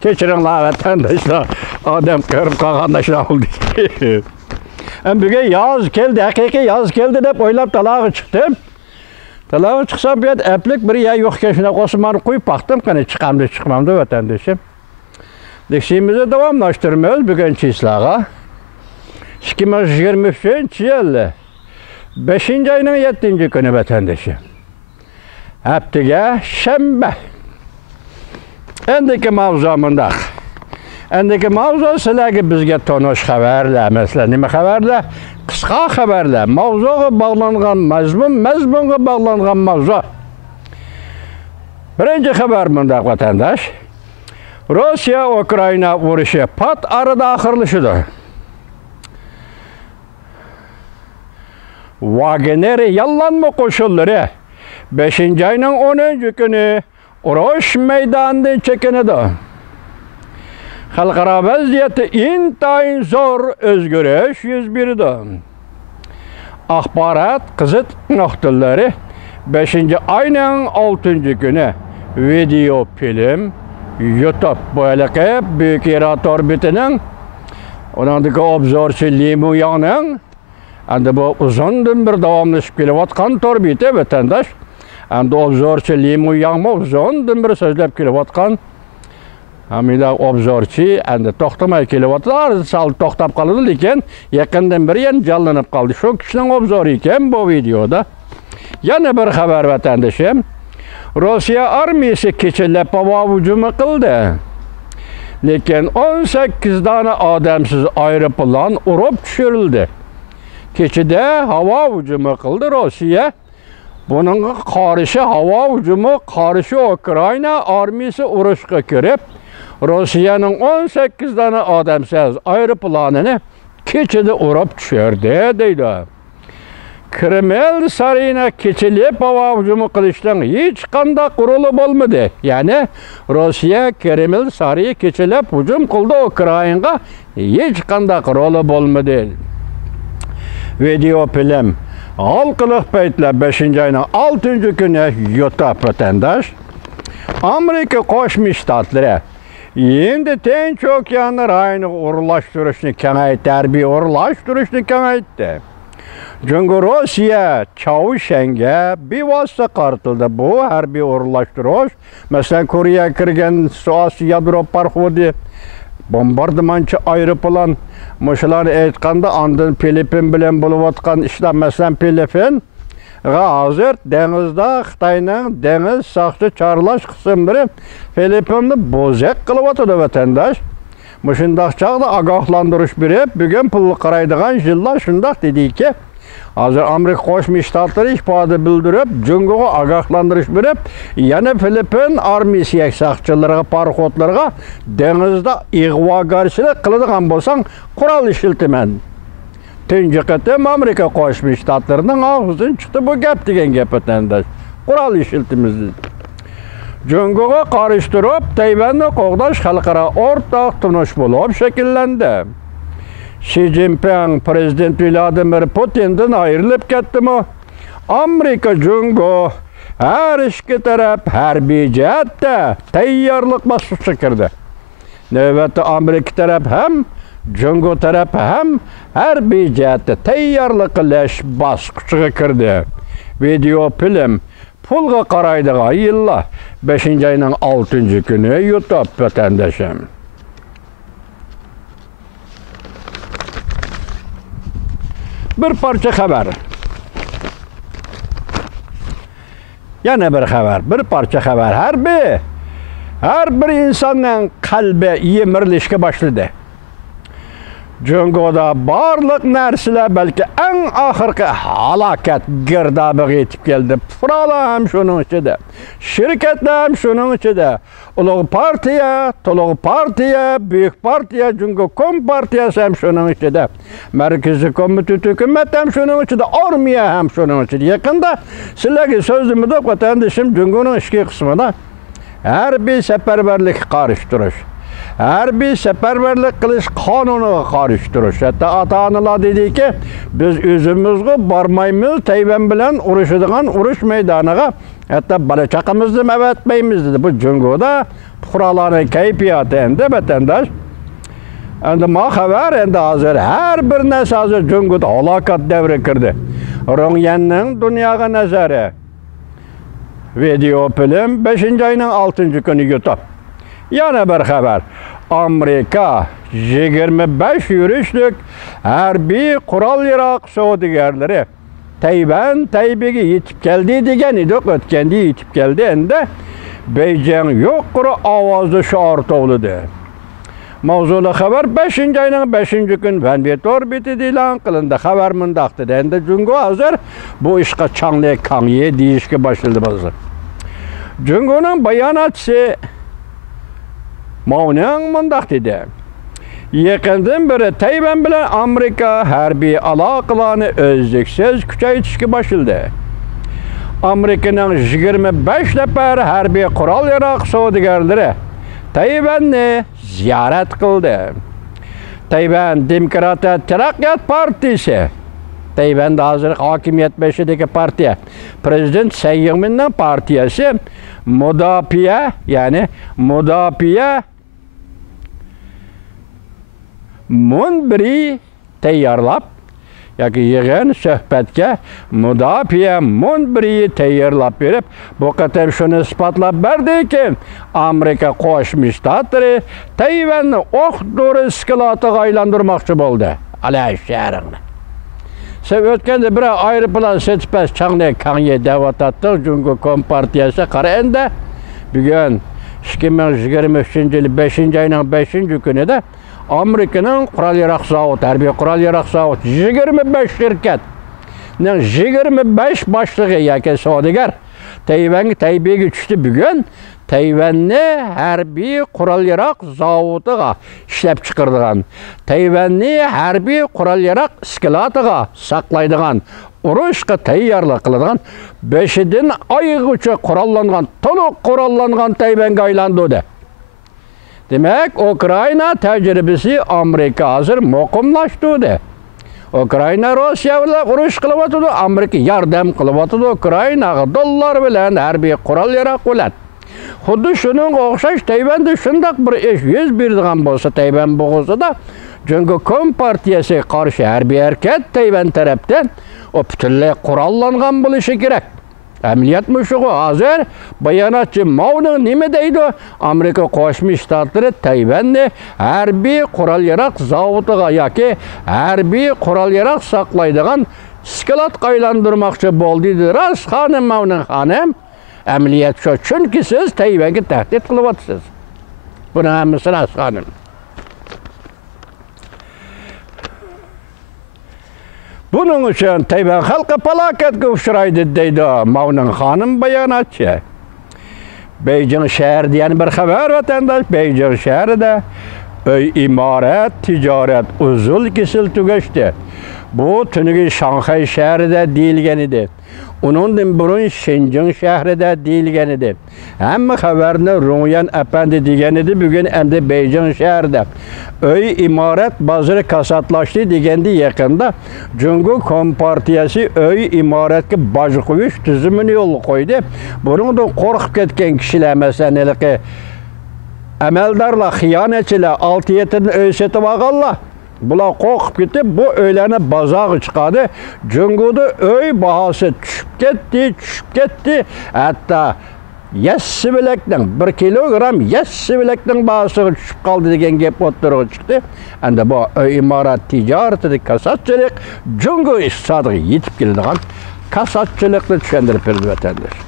Keçiringlar vatandaşlar, adam görüp kalğandaşlar oldu. Bugün yaz geldi, hakiki yaz geldi dep oylap talağa çıktım. Talağa çıksam bir eplik bir ya yok ki şuna kosumanı koyup baktım ki çıkamdı çıkmamdı vatandaşım. Deksimizi devamlaştırmıyoruz bugün çislağa. 2023 yılı 5. ayının 7. günü vatandaşım. Haftaga şembe. Endiki mavzumunda. Endiki mavzu sizlarga bizga tonish xabarlar, masalan, nima xabarlar? Qisqa xabarlar, mavzuga bog'langan mazmunga bog'langan mavzu. Birinchi xabar bunda vatandaş. Rossiya-Ukraina urushi pat arada oxirlashidir. Wagner yollanma qo'shinlari 5. ayning 10. kuni urush maydonidan chekinadi. Xalqaro vaziyatda intayin zo'r o'zgarish yuz berdi. Axborot qizit nuqtalari 5. ayning 6. kuni video film YouTube bo'ylaqi Buyuk Yer orbitining onandagi obzorchi Limuyanning endi bu uzundan bir davomlashib kelayotgan orbita vatandaş. Endi obzorchi Limuyan uzundan bir so'zlab kelayotgan hamida obzorchi endi to'xtamay kelyapti. Sal to'xtab qoldi, lekin yaqindan beri yana jonlanib qoldi. Shu kishining obzori ekan bu videoda. Yana bir xabar vatandaşım. Rossiya armiyasi kechalab havo hujumi qildi. Lekin 18 dona odamsiz aeroplan urib tushirildi. Kechada havo hujumi qildi Rossiya. Buningga qarshi havo hujumi qarshi Ukraina armiyasi urushga kirib, Rossiyaning 18 dona odamsiz aeroplanini kechada urib tushirdi deydi. Kreml sarayına keçilib havo hujumi qilishdan hech qanday quroli bo'lmadi. Ya'ni Rossiya Kreml sarayı keçilib hujum qildi Ukrainaga, hech qanday quroli bo'lmadi. Video film halqiliq paytlar 5. ayning 6. kuni YouTube vatandaş. Amerika Qo'shma Shtatlari endi Tinch okeani rayini o'rlashtirishni kamaytirdi, harbiy o'rlashtirishni kamaytirdi. Çünkü Rusya Çavuşen'e bir vasıta qartildi. Bu harbiy o'rlashtirish. Mesela Koreya kirgan Suasi yadro parxodi bombardımanchi aeroplan mushularni aytganda andin Filipin bilan bo'layotgan ishlar, masalan Filipin hozir dengizda Xitoyning dengiz soqchi chorlash qismlari Filipinni bo'zaq qilyotdi vatandaş. Mushundaq chog'da ogohlantirish berib, bugun pul qaraydigan yillar shundaq dediki, hozir Amerika Qo'shma Shtatlari ifoda bildirib, Jungo'ga ogohlantirish berib, yana Filipin armiyasi soqchilariga, parxodlarga dengizda ig'vogarchilik qiladigan bo'lsang, qurol ishiltiman. Tunji qatam Amerika Qo'shma Shtatlarining og'zidan chiqdi bu gap degan gap vatandaş. Qurol ishiltimiz. Jungo'ga qarshi turib, Tayvanni qo'g'dash xalqaro o'rtaq tunish bo'lib shakllandi. Xi Jinping Prezident Vladimir Putin'den ayrılıp gitti mi? Amerika Jungo her iki taraf harbiy jihatda tayyorlik bosqichiga kirdi. Navbatda Amerika taraf ham Jungo taraf ham harbiy jihatda tayyorlik qilish bosqichiga kirdi. Video film pulga qaraydigan yillar 5. ayning 6. kuni YouTube vatandaşım. Bir parça xabar. Yana bir xabar, bir parça xabar. Her bir insanın qalbi yemirilishga boshladi. Jungoda barliq narsalar balki eng oxirgi halokat girdobiga yetib keldi. Fuqarolar ham shuning ichida, shirkatlar ham shuning ichida. Ulug' partiya, büyük partiya, Jungo Kompartiyasi ham shuning ichida. Markaziy komitet hukumat ham shuning ichida, armiya ham shuning ichida. Yaqinda sizlarga so'zimda vatandoshim Jungoning ichki qismida harbiy safarbarlik qarshi turish, harbiy safarbarlik qilish qonuniga qarshi turish. Hatta ota-onalar dediki, biz o'zimizga bormaymiz, Tayvan bilan urushadigan urush maydoniga, hatta bola chaqamizni avatmaymiz dedi. Bu jungoda fuqarolarning kayfiyati endi vatandosh. Endi ma xabar endi hozir har bir narsa hozir jungoda halokat davri kirdi. Rongyanning dunyoga nazari. Video film 5-oyning 6-kuni YouTube. Yana bir xabar. Amerika 25 yurishlik harbiy qurol-yarog' savdogarlari Tayvanga yetib keldi degan edi, o'tganda yetib keldi. Endi Beijing yuqori ovozda shior tovladi. Mavzuli xabar 5-oyning 5-kun Vanvet orbitida e'lon qilindi. Xabar mundaq dedi. Endi Jungo hozir bu ishga Changli Kangye deyishga boshladi bo'lsa. Jungoning bayonotchisi Mavning mundaq dedi. Yaqindan beri Tayvan bilan Amerika harbiy aloqalarni uzluksiz kuchaytirishga boshladi. Amerikaning 25 nafar harbiy qurol-yarog' savdogarlari Tayvanni ziyorat qildi. Tayvan Demokratik Taraqqiyot partiyasi, Tayvanda hozir hokimiyat beshidagi partiya, prezident Tsai Ing-wenning partiyasi mudofaa munbiri tayyorlab yoki yig'in suhbatga mudofaa munbiri tayyorlab berib, bu qator shuni isbotlab berdiki, Amerika Qo'shma Shtatlari Tayvanni o'q-dori skalotiga aylantirmoqchi bo'ldi. Alay shahrini. Sen o'tganda bir aeroplan setpas Changli Kangye da'vat Jungo Kompartiyasi qarayanda bugun 2023-yil 5-oyning 5-kunida Amerikaning qurol-yarog' zavodi, harbiy qurol-yarog' zavodi 25 shirkatning 25 boshlig'i yoki savdogar Tayvanga tushdi. Bugun Tayvanni harbiy qurol-yarog' zavodiga ishlab chiqaradigan, Tayvanni harbiy qurol-yarog' skalotiga saqlaydigan, urushga tayyorlik qiladigan 5dan oygacha qurollangan, to'liq qurollangan Tayvanga aylandi. Demek Ukrayna tecrübesi Amerika hazır muqimlashdi. Ukrayna Rossiya bilan urush qilyapti, Amerika yordam qilyapti Ukraynaga dollar bilan harbiy qurol-yarog' bilan. Xuddi shuning o'xshash Tayvanda shundoq bir ish yuz beradigan bo'lsa, Tayvan bo'g'izida Jungo Kompartiyasi qarshi harbiy harakat Tayvan tarafdan o butunlay qurollangan bo'lishi kerak. Ameliyat müşuğu hazır, bayanatçı Mav'ның nime deydi? Amerika Qo'shma Shtatlari Tayvanni harbiy qurol-yarog' zavodiga yoki harbiy qurol-yarog' saqlaydigan skladga aylantirmoqchi bo'ldi dedi. Ras xonim, Mav'ның xonim, ameliyat shu, chunki siz Tayvanga tahdid qilyapsiz. Buni hammasi ras xonim. Bunun için Tayvan halkı falakatga uchraydi deydi Mav'ның xonim bayonotchi. Beijing shahrida yana bir xabar vatandosh. Beijing shahrida uy imorat, tijorat uzul-kesil tugashdi. Bu tungi Shanxay shahrida deyilgan edi. Undan burun Shenzhen shahrida deyilgan edi. Hamma xabarni Rongyan apandi degan edi, bugun endi Beijing shahrida. Uy imorat bozori kasatlashdi deganda yaqinda Jungo Kompartiyasi uy imoratga boj qo'yish tizimini yo'lga qo'ydi. Buningdan qo'rqib ketgan kishilar masalan amaldorlar, xiyonatchilar 6-7 uy setib olganlar. Bular qo'rqib ketib, bu uylarni bozorga chiqadi. Jungoda uy bahosi tushib ketdi. Hatto yassi bilakning 1 kilogram yassi bilakning bahosiga tushib qoldi degan gap o'ttirib chiqdi. Endi bu imorat tijoratida kasatchilik Jungo iqtisodiga yetib keladigan kasatchilikni tushuntirib berdi vatandosh.